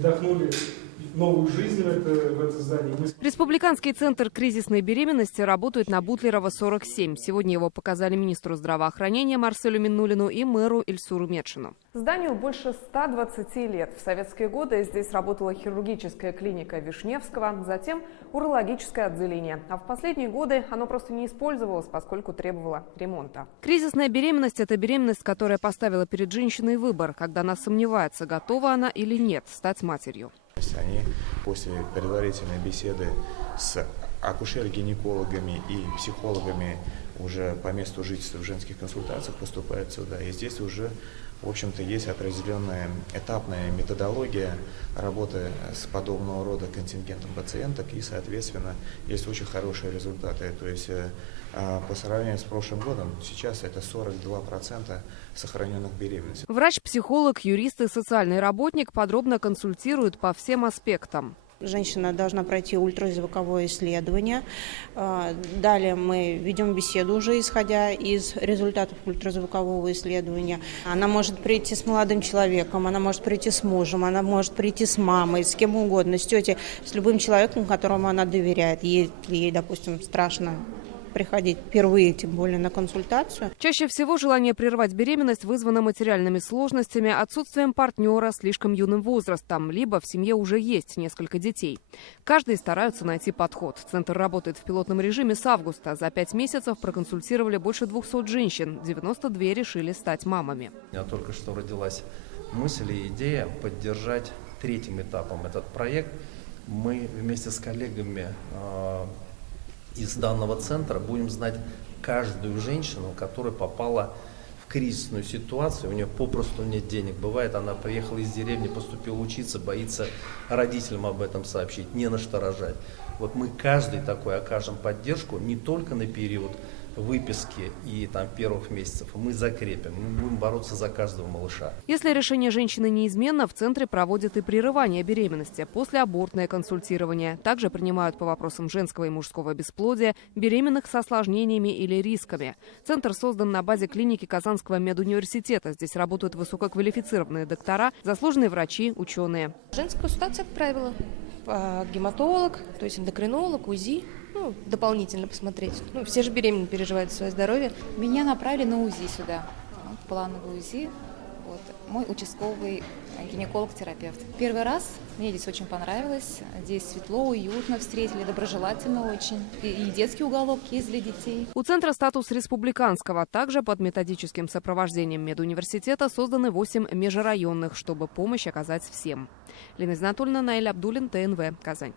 вдохнули новую жизнь в это здание. Республиканский центр кризисной беременности работает на Бутлерова, 47. Сегодня его показали министру здравоохранения Марселю Миннулину и мэру Ильсуру Медшину. Зданию больше 120 лет. В советские годы здесь работала хирургическая клиника Вишневского, затем урологическое отделение. А в последние годы оно просто не использовалось, поскольку требовало ремонта. Кризисная беременность – это беременность, которая поставила перед женщиной выбор, когда она сомневается, готова она или нет стать матерью. Они после предварительной беседы с акушер-гинекологами и психологами уже по месту жительства в женских консультациях поступают сюда. И здесь уже, в общем-то, есть определенная этапная методология работы с подобного рода контингентом пациенток, и, соответственно, есть очень хорошие результаты. То есть по сравнению с прошлым годом сейчас это 42% сохраненных беременностей. Врач, психолог, юрист и социальный работник подробно консультируют по всем аспектам. Женщина должна пройти ультразвуковое исследование. Далее мы ведем беседу, уже исходя из результатов ультразвукового исследования. Она может прийти с молодым человеком, она может прийти с мужем, она может прийти с мамой, с кем угодно, с тетей, с любым человеком, которому она доверяет. Ей, допустим, страшно приходить впервые, тем более на консультацию. Чаще всего желание прервать беременность вызвано материальными сложностями, отсутствием партнера, слишком юным возрастом, либо в семье уже есть несколько детей. Каждый стараются найти подход. Центр работает в пилотном режиме с августа. За 5 месяцев проконсультировали больше 200 женщин. 92 решили стать мамами. У меня только что родилась мысль и идея поддержать третьим этапом этот проект. Мы вместе с коллегами из данного центра будем знать каждую женщину, которая попала в кризисную ситуацию, у нее попросту нет денег. Бывает, она приехала из деревни, поступила учиться, боится родителям об этом сообщить, не на что рожать. Вот мы каждый такой окажем поддержку не только на период выписки и первых месяцев, мы закрепим, мы будем бороться за каждого малыша. Если решение женщины неизменно, в центре проводят и прерывание беременности, послеабортное консультирование. Также принимают по вопросам женского и мужского бесплодия, беременных с осложнениями или рисками. Центр создан на базе клиники Казанского медуниверситета. Здесь работают высококвалифицированные доктора, заслуженные врачи, ученые. Женская консультация, как правило, гематолог, то есть эндокринолог, УЗИ. Дополнительно посмотреть. Все же беременные переживают за свое здоровье. Меня направили на УЗИ сюда, плановый УЗИ. Мой участковый гинеколог-терапевт. Первый раз мне здесь очень понравилось. Здесь светло, уютно встретили, доброжелательно очень. И детский уголок есть для детей. У центра статус республиканского. Также под методическим сопровождением медуниверситета созданы 8 межрайонных, чтобы помощь оказать всем. Лена Знатульна, Наиль Абдулин, ТНВ, Казань.